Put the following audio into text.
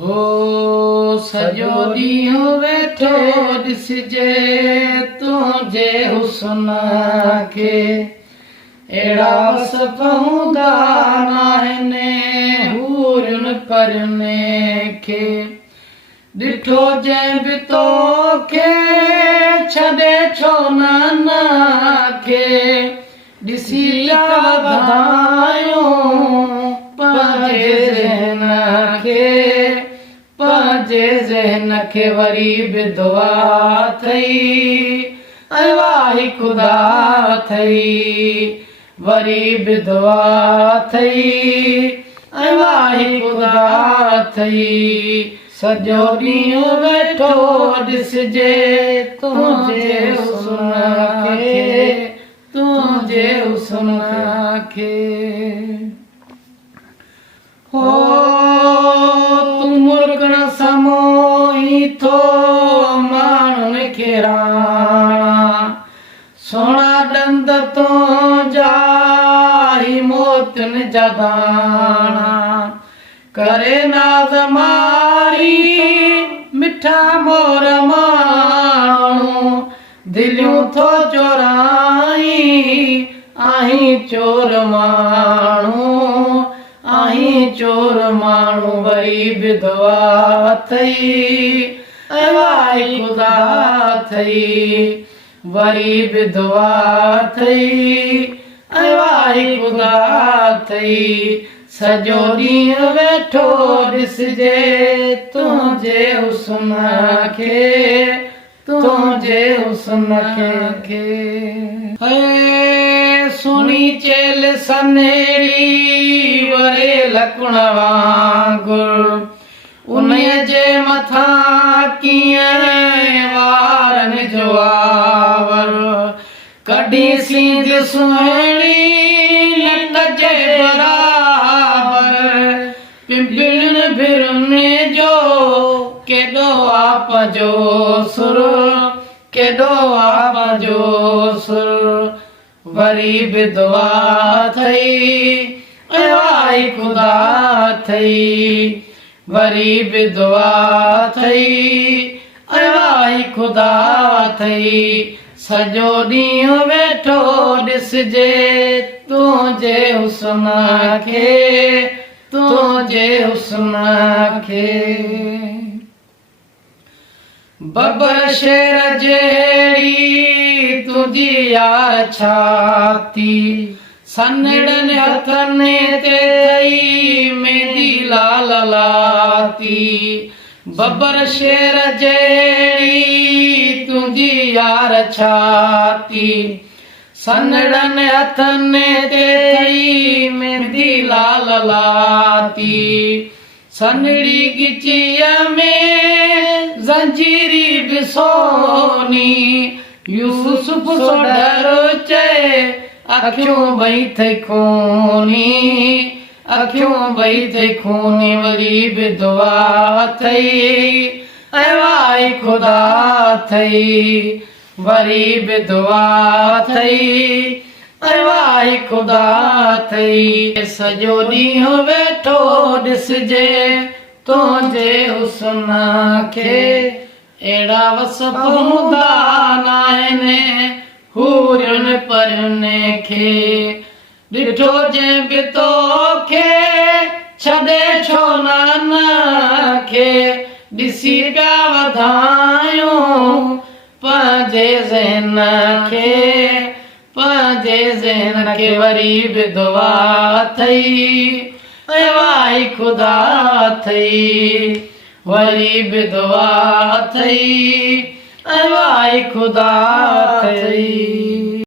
हो सॼो ॾींहुं वेठो ॾिसिजे तुंहिंजे हुस्न खे अहिड़ा वसफ़ हूंदा नाहिनि हूरियुनि परियुनि खे ॾिठो जंहिं बि तोखे छॾे छो न खे ॾिसी पिया वधायूं पंहिंजे ज़हन खे वरी बि दुआ अथई ऐं वाहि ख़ुदा अथई वरी बि दुआ अथई ऐं वाहि ख़ुदा अथई सॼो ॾींहुं वेठो ॾिसिजे तुंहिंजे हुस्न खे हो तूं मुर्गण समोही थो माण्हुनि खे राणा सोना ॾंद तुंहिंजा ही मोतियुनि जा दाणा करे नाज़ मारी मिठा मोर माण्हू दिलियूं थो चोराई आहीं चोर माण्हू वरी बि दुआ अथई ऐं वाहि ख़ुदा अथई वरी बि दुआ अथई ऐं वाहि ख़ुदा अथई सॼो ॾींहुं वेठो ॾिसिजे तुंहिंजे हुस्न खे हे सुनी चेल सनेड़ी वरे लकुण वांगुरु उन्हीअ जे मथां कीअं वारनि जो आवर कढी सींध सुहिणी लट जे बराबर पिंपलियुनि भिरुनि जो केॾो आप जो सुर वरी बि दुआ अथई ऐं वाहि ख़ुदा अथई वरी बि दुआ अथई ऐं वाहि ख़ुदा अथई सॼो ॾींहुं वेठो ॾिसिजे तुंहिंजे हुस्न खे बबर शेर जहिड़ी तुंहिंजी यार छाती सनड़नि हथनि ते थई मेंदी लाल लाती बबर शेर जहिड़ी तुंहिंजी यार छाती सनड़नि हथनि ते थई मेंदी लाल लाती सनड़ी गिचीअ में ज़ंजीरी बि सोनी यूसुफ सो डर चए अखियूं ॿई थई खूनी वरी बि दुआ अथई ऐं वाहि ख़ुदा अथई वरी बि दुआ अथई ऐं वाहि ख़ुदा अथई सॼो ॾींहुं वेठो ॾिसिजे तुंहिंजे हुस्न खे अहिड़ा वसफ़ हूंदा नाहिनि हूरियुनि परियुनि खे ॾिठो जंहिं बि तोखे छॾे छो न खे ॾिसी पिया वधायूं पंहिंजे ज़हन खे वरी बि दुआ अथई ऐं वाहि ख़ुदा अथई वरी बि दुआ अथई ऐं वाहि ख़ुदा अथई।